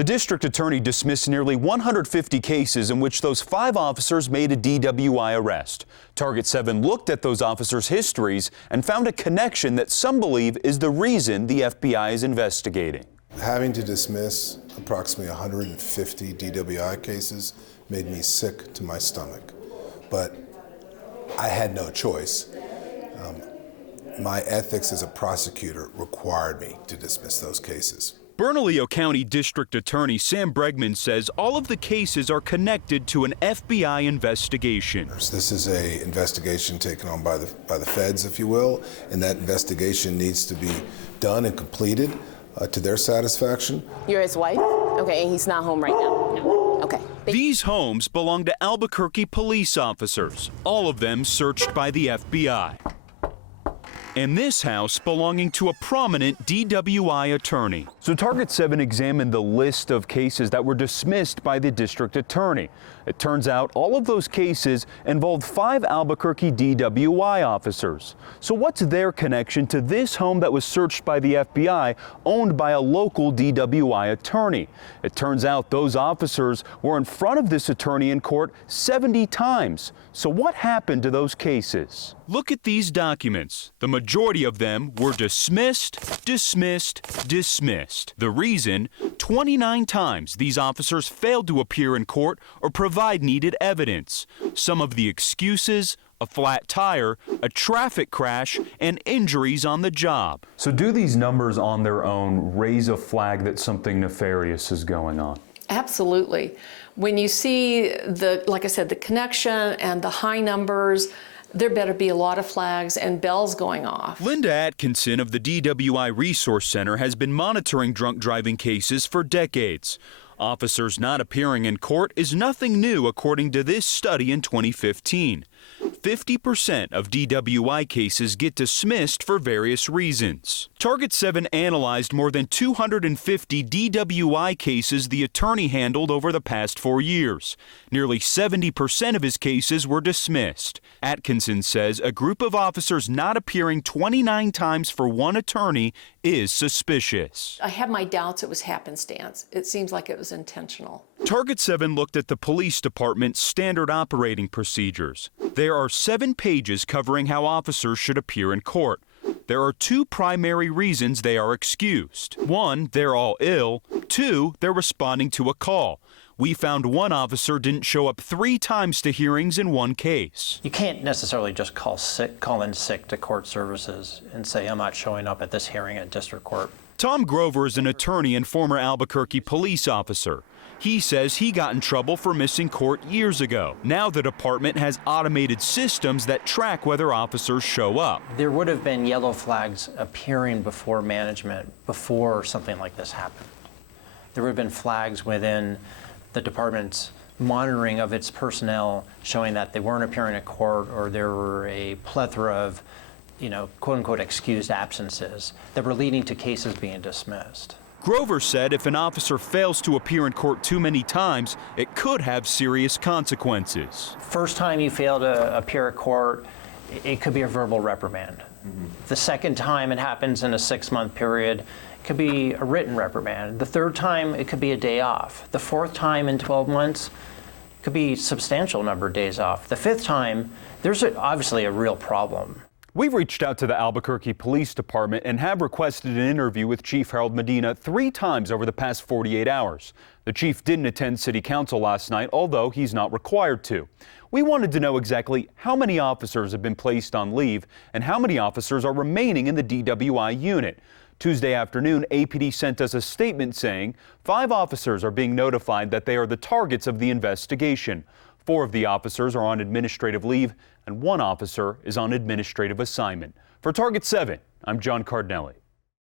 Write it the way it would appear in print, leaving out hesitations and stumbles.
The district attorney dismissed nearly 150 cases in which those 5 officers made a DWI arrest. Target 7 looked at those officers' histories and found a connection that some believe is the reason the FBI is investigating. Having to dismiss approximately 150 DWI cases made me sick to my stomach, but I had no choice. My ethics as a prosecutor required me to dismiss those cases. Bernalillo County District Attorney Sam Bregman says all of the cases are connected to an FBI investigation. This is an investigation taken on by the feds, if you will, and that investigation needs to be done and completed to their satisfaction. You're his wife? Okay, and he's not home right now? No. Okay. These homes belong to Albuquerque police officers, all of them searched by the FBI. And this house belonging to a prominent DWI attorney. So Target 7 examined the list of cases that were dismissed by the district attorney. It turns out all of those cases involved 5 Albuquerque DWI officers. So what's their connection to this home that was searched by the FBI, owned by a local DWI attorney? It turns out those officers were in front of this attorney in court 70 times. So what happened to those cases? Look at these documents. The majority of them were dismissed, dismissed, dismissed. The reason, 29 times these officers failed to appear in court or provide needed evidence. Some of the excuses, a flat tire, a traffic crash, and injuries on the job. So do these numbers on their own raise a flag that something nefarious is going on? Absolutely. When you see like I said, the connection and the high numbers, there better be a lot of flags and bells going off. Linda Atkinson of the DWI Resource Center has been monitoring drunk driving cases for decades. Officers not appearing in court is nothing new, according to this study in 2015. 50% of DWI cases get dismissed for various reasons. Target 7 analyzed more than 250 DWI cases the attorney handled over the past 4 years. Nearly 70% of his cases were dismissed. Atkinson says a group of officers not appearing 29 times for one attorney is suspicious. I have my doubts it was happenstance. It seems like it was intentional. Target 7 looked at the police department's standard operating procedures. There are 7 pages covering how officers should appear in court. There are 2 primary reasons they are excused. 1, they're all ill. 2, they're responding to a call. We found one officer didn't show up 3 times to hearings in one case. You can't necessarily just call in sick to court services and say, I'm not showing up at this hearing at district court. Tom Grover is an attorney and former Albuquerque police officer. He says he got in trouble for missing court years ago. Now the department has automated systems that track whether officers show up. There would have been yellow flags appearing before management before something like this happened. There would have been flags within the department's monitoring of its personnel showing that they weren't appearing at court, or there were a plethora of, quote-unquote excused absences that were leading to cases being dismissed. Grover said if an officer fails to appear in court too many times, it could have serious consequences. First time you fail to appear at court, it could be a verbal reprimand. The second time it happens in a 6-month period, it could be a written reprimand. The third time, it could be a day off. The fourth time in 12 months, it could be a substantial number of days off. The 5th time, there's obviously a real problem. We've reached out to the Albuquerque Police Department and have requested an interview with Chief Harold Medina 3 times over the past 48 hours. The chief didn't attend City Council last night, although he's not required to. We wanted to know exactly how many officers have been placed on leave and how many officers are remaining in the DWI unit. Tuesday afternoon, APD sent us a statement saying 5 officers are being notified that they are the targets of the investigation. 4 of the officers are on administrative leave and 1 officer is on administrative assignment. For Target 7, I'm John Cardinelli.